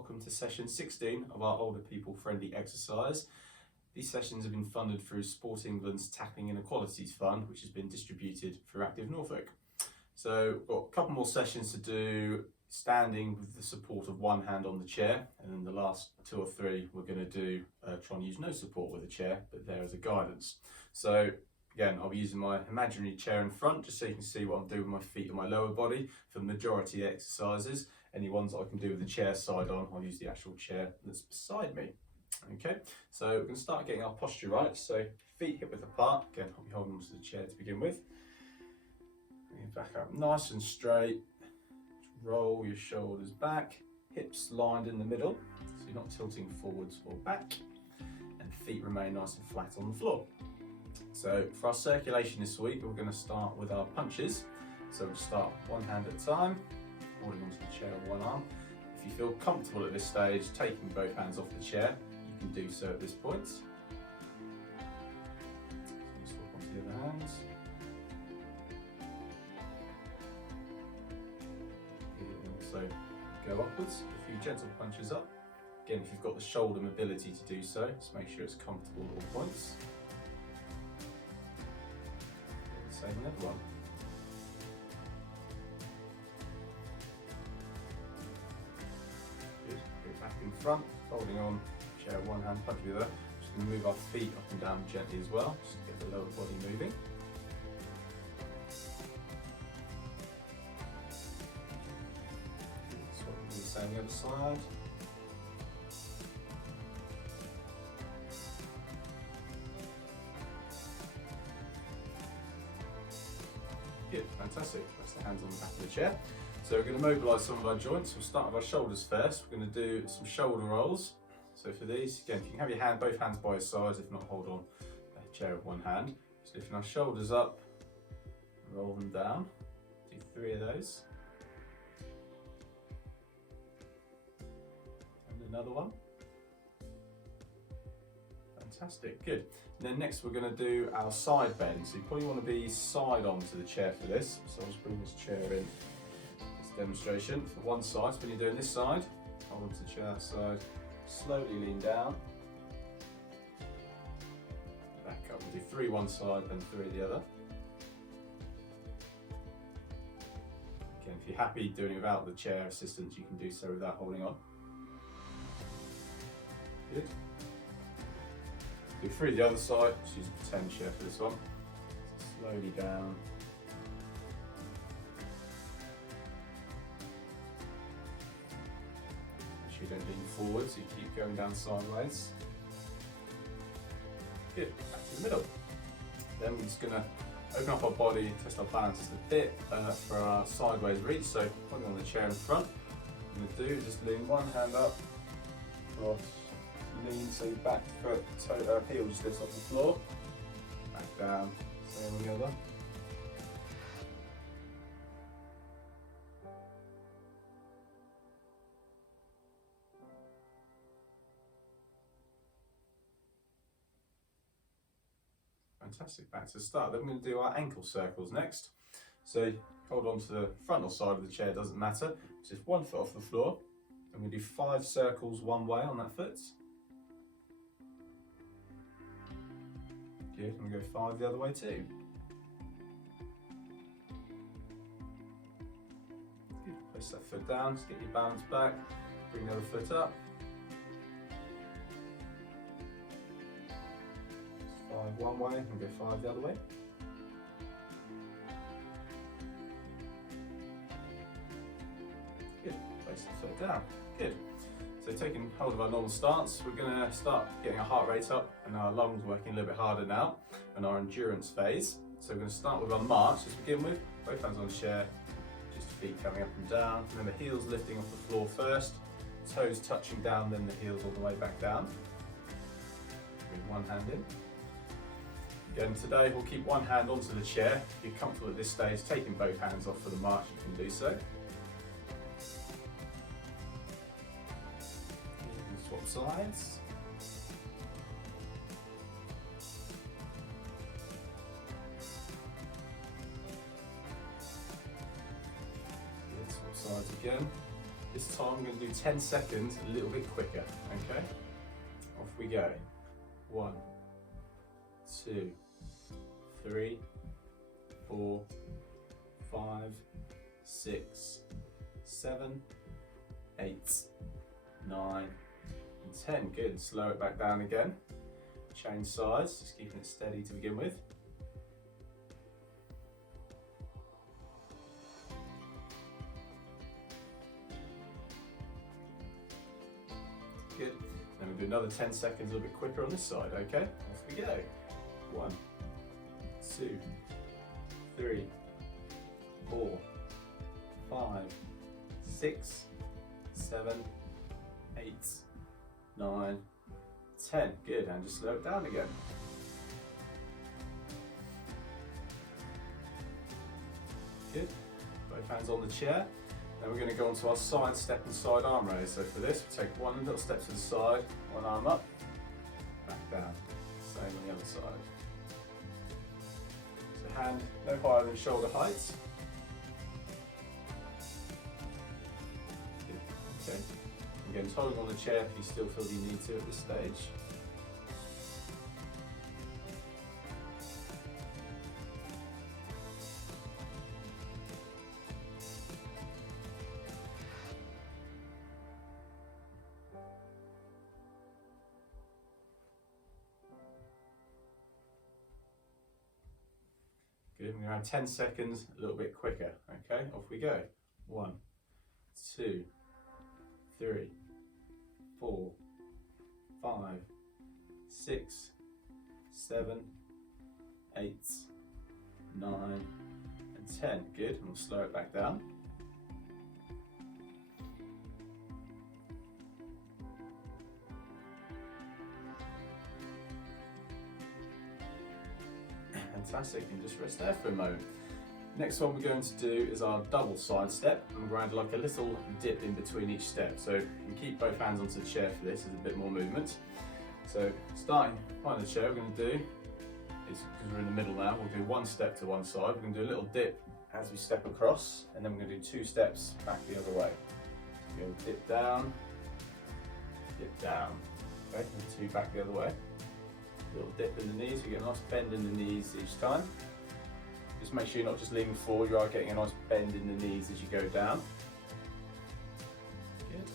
welcome to session 16 of our older people friendly exercise. These sessions have been funded through Sport England's Tackling Inequalities Fund, which has been distributed through Active Norfolk. So we've got a couple more sessions to do standing with the support of one hand on the chair, and then the last 2 or 3 we're going to do try and use no support with a chair, but there as a guidance. So again, I'll be using my imaginary chair in front just so you can see what I'm doing with my feet and my lower body for the majority of exercises. Any ones that I can do with the chair side on, I'll use the actual chair that's beside me. Okay, so we're going to start getting our posture right. So feet hip width apart. Again, I'll be holding onto the chair to begin with. Bring it back up nice and straight. Roll your shoulders back, hips lined in the middle, so you're not tilting forwards or back, and feet remain nice and flat on the floor. So for our circulation this week, we're going to start with our punches. So we'll start one hand at a time, holding onto the chair with one arm. If you feel comfortable at this stage, taking both hands off the chair, you can do so at this point. So swap onto the other hand. So go upwards, a few gentle punches up. Again, if you've got the shoulder mobility to do so, just make sure it's comfortable at all points. Same on the other one. Good. Go back in front, holding on, chair one hand, punch with the other. Just going to move our feet up and down gently as well, just to get the lower body moving. Same on the other side. Good, fantastic. Press the hands on the back of the chair. So we're going to mobilise some of our joints. We'll start with our shoulders first. We're going to do some shoulder rolls. So for these, again, you can have your both hands by your sides. If not, hold on the chair with one hand. Just lifting our shoulders up, roll them down. Do 3 of those. Another one. Fantastic, good. And then next we're going to do our side bend. So you probably want to be side on to the chair for this. So I'll just bring this chair in, this demonstration. For one side, so when you're doing this side, hold onto the chair that side, slowly lean down. Back up, we'll do 3 one side, then 3 the other. Again, if you're happy doing it without the chair assistance, you can do so without holding on. Good. Do 3 the other side, just use a pretend chair for this one. Slowly down. Make sure you don't lean forward, so you keep going down sideways. Good, back to the middle. Then we're just going to open up our body, test our balance just a bit for our sideways reach. So putting on the chair in front, what I'm going to do is just lean one hand up, cross, lean, so back foot, heel just lifts off the floor, back down, same on the other. Fantastic, back to the start. Then we're going to do our ankle circles next. So hold on to the front or side of the chair, doesn't matter, just 1 foot off the floor, and we do 5 circles one way on that foot. Good, and we go 5 the other way too. Good, place that foot down, just get your balance back, bring the other foot up. Just 5 one way, and go 5 the other way. Good, place the foot down, good. So taking hold of our normal stance, we're going to start getting our heart rate up and our lungs working a little bit harder now in our endurance phase. So we're going to start with our march to begin with, both hands on the chair, just feet coming up and down. Remember, heels lifting off the floor first, toes touching down, then the heels all the way back down. Bring one hand in. Again, today we'll keep one hand onto the chair. If you're comfortable at this stage, taking both hands off for the march, you can do so. Swap sides. Good, swap sides again. This time we're going to do 10 seconds a little bit quicker, okay? Off we go. 1, 2, 3, 4, 5, 6, 7, 8, 9, and 10. Good. Slow it back down again. Change sides, just keeping it steady to begin with. Good. Then we'll do another 10 seconds a little bit quicker on this side, okay? Off we go. 1, 2, 3, 4, 5, 6, 7, 8, 9, 10. Good, and just slow it down again. Good. Both hands on the chair. Then we're going to go on to our side step and side arm raise. So for this, we take one little step to the side, one arm up, back down. Same on the other side. So hand no higher than shoulder height. Good. Okay. Again, holding on the chair if you still feel you need to at this stage. Good, we're going to have 10 seconds, a little bit quicker, okay? Off we go. 1, 2, 3, 4, 5, 6, 7, 8, 9, and 10. Good, and we'll slow it back down. Fantastic, and just rest there for a moment. Next one we're going to do is our double side step, and we're going to add like a little dip in between each step. So you can keep both hands onto the chair for this, there's a bit more movement. So starting behind the chair, we're going to do, is because we're in the middle now, we'll do one step to one side, we're going to do a little dip as we step across, and then we're going to do 2 steps back the other way. We're going to dip down, okay, and 2 back the other way. Little dip in the knees, we get a nice bend in the knees each time. Just make sure you're not just leaning forward, you are getting a nice bend in the knees as you go down. Good.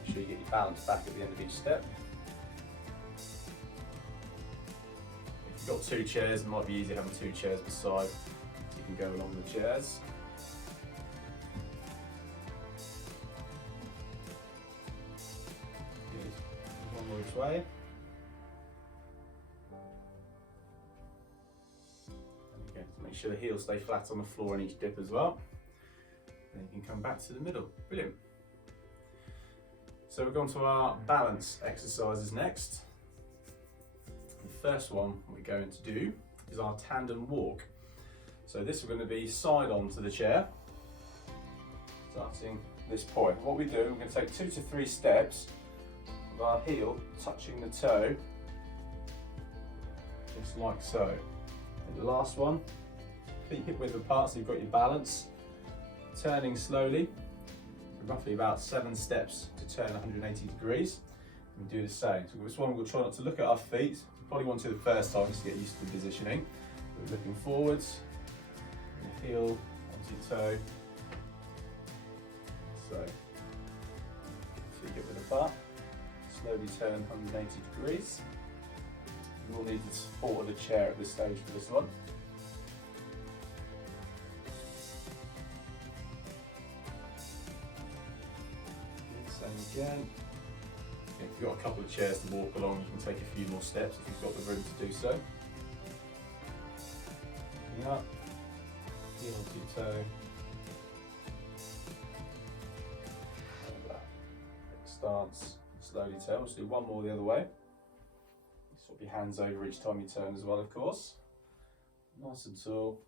Make sure you get your balance back at the end of each step. If you've got 2 chairs, it might be easier having 2 chairs beside, so you can go along the chairs. Each way. And again, make sure the heels stay flat on the floor in each dip as well. Then you can come back to the middle. Brilliant. So we're going to our balance exercises next. The first one we're going to do is our tandem walk. So this we're going to be side on to the chair, starting this point. What we do, we're going to take 2 to 3 steps. Our heel touching the toe, just like so. And the last one, feet hip width apart so you've got your balance. Turning slowly, so roughly about 7 steps to turn 180 degrees. And do the same. So this one we'll try not to look at our feet. You probably want to the first time just to get used to the positioning. We're looking forwards, and heel onto your toe. So, feet hip width apart. Slowly turn 180 degrees. You will need the support of the chair at this stage for this one. Same again. If you've got a couple of chairs to walk along, you can take a few more steps if you've got the room to do so. Looking up, heel onto your toe. Like that. Stance. Slowly turn. We'll do one more the other way. Swap your hands over each time you turn as well, of course. Nice and tall.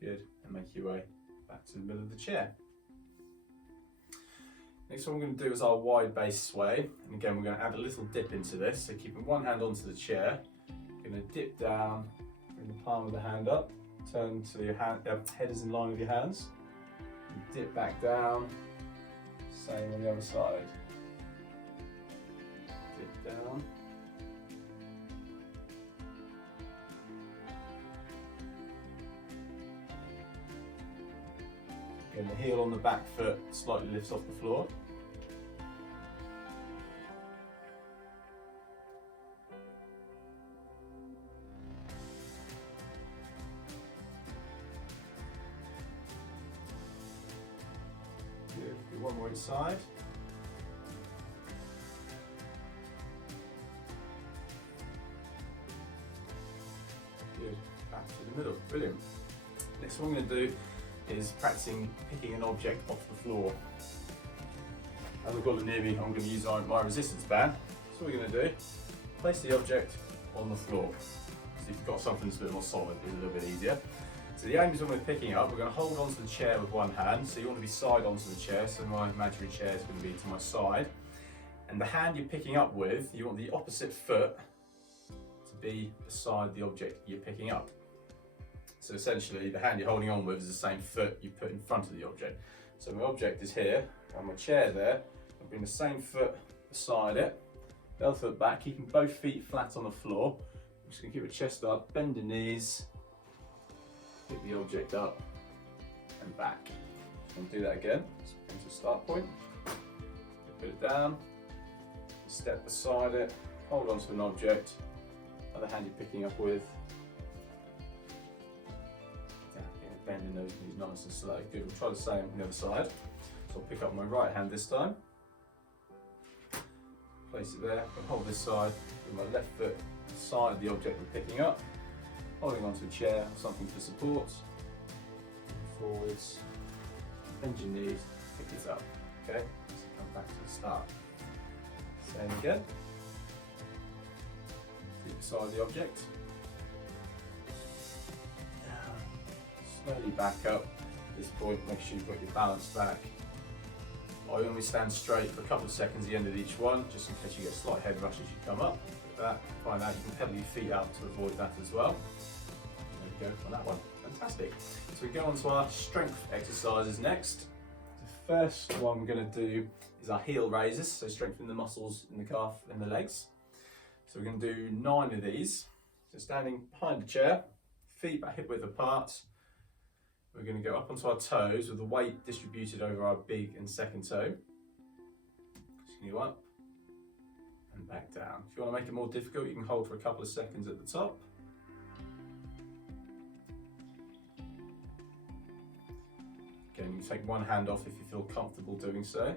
Good. And make your way back to the middle of the chair. Next one we're going to do is our wide base sway. And again, we're going to add a little dip into this. So keeping one hand onto the chair, you're going to dip down, bring the palm of the hand up, turn to your hand, head is in line with your hands. And dip back down, same on the other side. Dip down. Again, the heel on the back foot slightly lifts off the floor. Good. Do one more each side. Good. Back to the middle. Brilliant. Next one I'm going to do is practicing picking an object off the floor. As I've got the Newbie, I'm going to use my resistance band. So what we're going to do, place the object on the floor. So if you've got something that's a bit more solid, it's a little bit easier. So the aim is when we're picking up, we're going to hold onto the chair with one hand. So you want to be side onto the chair, so my imaginary chair is going to be to my side. And the hand you're picking up with, you want the opposite foot to be beside the object you're picking up. So essentially, the hand you're holding on with is the same foot you put in front of the object. So my object is here, and my chair there. I'll bring the same foot beside it, the other foot back, keeping both feet flat on the floor. I'm just going to keep the chest up, bend the knees, pick the object up and back. And do that again. So into the start point. Put it down, step beside it, hold on to an object, other hand you're picking up with. Bending those knees nice and slow. Good, we'll try the same on the other side. So I'll pick up my right hand this time. Place it there, and hold this side with my left foot beside the object we're picking up. Holding onto a chair or something for support. Forwards, bend your knees, pick it up. Okay, so come back to the start. Same again. Keep beside the object. Slowly back up. At this point, make sure you've got your balance back. I only stand straight for a couple of seconds at the end of each one, just in case you get a slight head rush as you come up. With that, find out you can pedal your feet out to avoid that as well. There we go on that one. Fantastic. So we go on to our strength exercises next. The first one we're going to do is our heel raises, so strengthen the muscles in the calf and the legs. So we're going to do 9 of these. So standing behind the chair, feet about hip width apart. We're going to go up onto our toes with the weight distributed over our big and second toe. Continue up and back down. If you want to make it more difficult, you can hold for a couple of seconds at the top. Again, you can take one hand off if you feel comfortable doing so.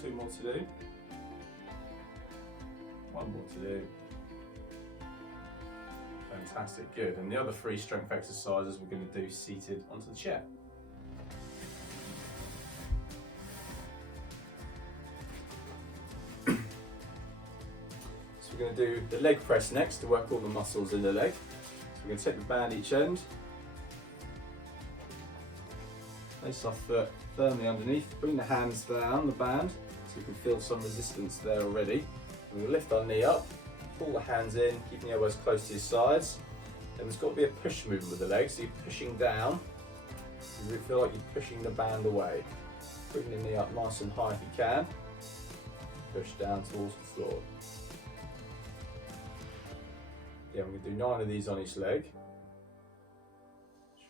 Two more to do. One more to do. Fantastic, good. And the other 3 strength exercises we're going to do seated onto the chair. So we're going to do the leg press next to work all the muscles in the leg. So we're going to take the band each end. Place our foot firmly underneath, bring the hands down the band so you can feel some resistance there already. We're going to lift our knee up, pull the hands in, keeping the elbows close to your sides. Then there's got to be a push movement with the legs, so you're pushing down. You feel like you're pushing the band away. Bring the knee up nice and high if you can. Push down towards the floor. Yeah, we're going to do 9 of these on each leg.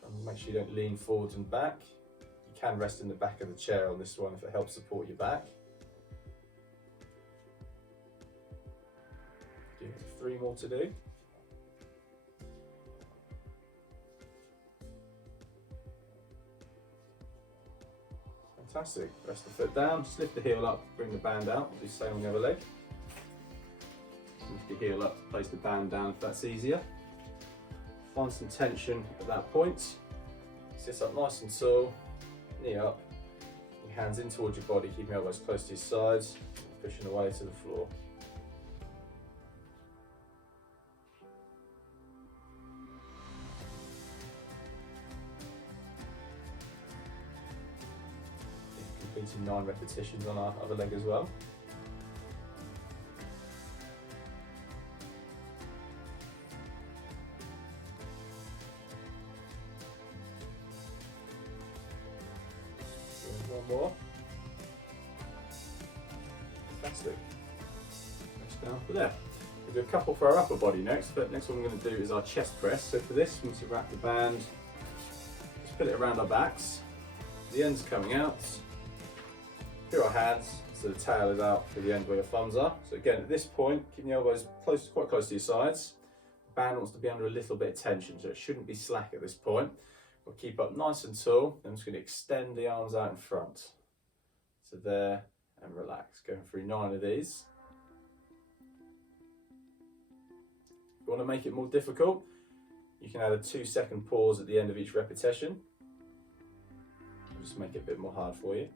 Try and make sure you don't lean forwards and back. You can rest in the back of the chair on this one if it helps support your back. Give it 3 more to do. Fantastic. Rest the foot down, just lift the heel up, bring the band out. We'll do the same on the other leg. Lift the heel up, place the band down if that's easier. Find some tension at that point. Sit up nice and tall, knee up. your hands in towards your body, keeping your elbows close to your sides, pushing away to the floor. Completing 9 repetitions on our other leg as well. One more. Fantastic. Next down for there. We'll do a couple for our upper body next, but next one we're going to do is our chest press. So for this, we need to wrap the band, just put it around our backs, the end's coming out, through our hands, so the tail is out through the end where your thumbs are. So again, at this point, keep the elbows close, quite close to your sides. The band wants to be under a little bit of tension, so it shouldn't be slack at this point. We'll keep up nice and tall, then I'm just going to extend the arms out in front. So there, and relax. Going through 9 of these. If you want to make it more difficult, you can add a 2-second pause at the end of each repetition. Just make it a bit more hard for you.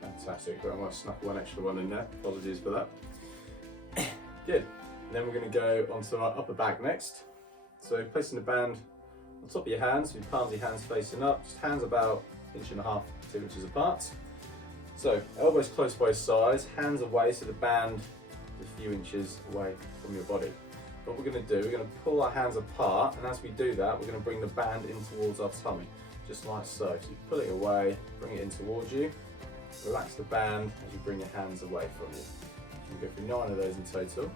Fantastic, but I might snuck one extra one in there, apologies for that. Good, and then we're going to go onto our upper back next. So placing the band on top of your hands, with palms of your hands facing up, just hands about 1.5 to 2 inches apart. So elbows close by your sides, hands away so the band is a few inches away from your body. What we're going to do, we're going to pull our hands apart, and as we do that, we're going to bring the band in towards our tummy, just like so. So you pull it away, bring it in towards you. Relax the band as you bring your hands away from you. We'll go through 9 of those in total.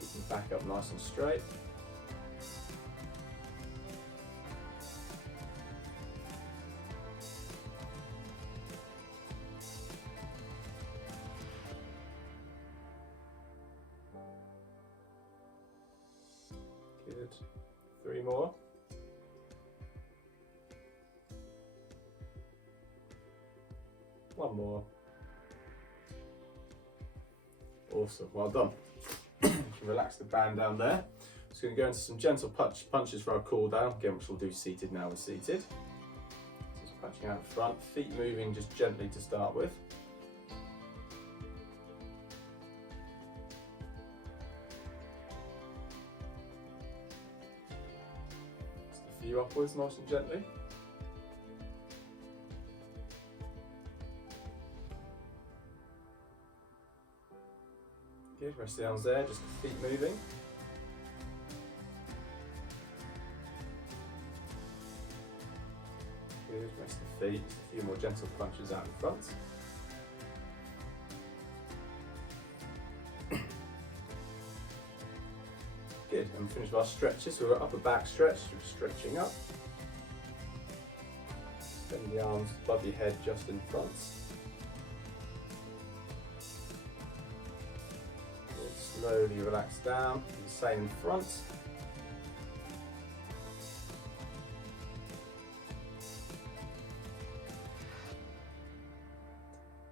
Keep them back up nice and straight. Good. 3 more. One more. Awesome, well done. You can relax the band down there. Just going to go into some gentle punches for our cool down, again, which we'll do seated now we're seated. So just punching out in front, feet moving just gently to start with. Just a few upwards, nice and gently. Good, rest the arms there, just the feet moving. Good, rest the feet, a few more gentle punches out in front. Good, and finish with our stretches, so we're upper back stretch, we're stretching up. Bend the arms above your head just in front. Slowly relax down, the same in front.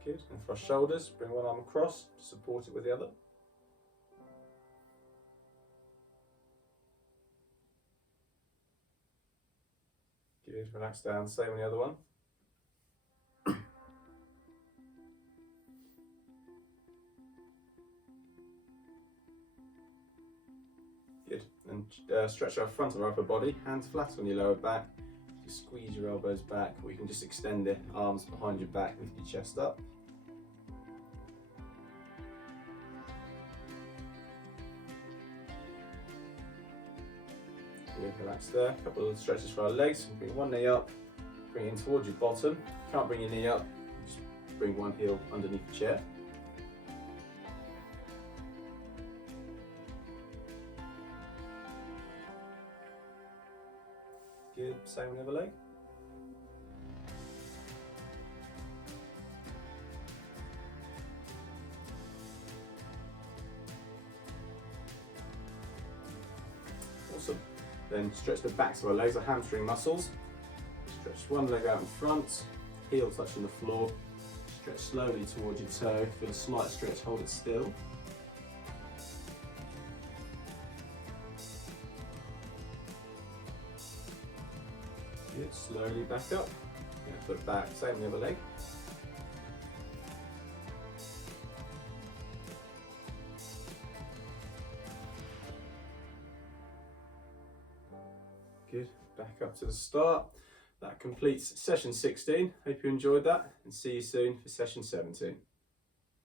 Good, and for our shoulders, bring one arm across, support it with the other. Good, relax down, same on the other one. Good, and stretch our front of our upper body, hands flat on your lower back, just squeeze your elbows back, or you can just extend the arms behind your back, lift your chest up. Good, relax there, a couple of stretches for our legs, bring one knee up, bring it in towards your bottom, can't bring your knee up, just bring one heel underneath the chair. Good, same on the other leg. Then stretch the backs of our legs, our hamstring muscles. Stretch one leg out in front, heel touching the floor. Stretch slowly towards your toe, feel a slight stretch, hold it still. Good, slowly back up. Foot back, same on the other leg. Good, back up to the start. That completes session 16. Hope you enjoyed that and see you soon for session 17.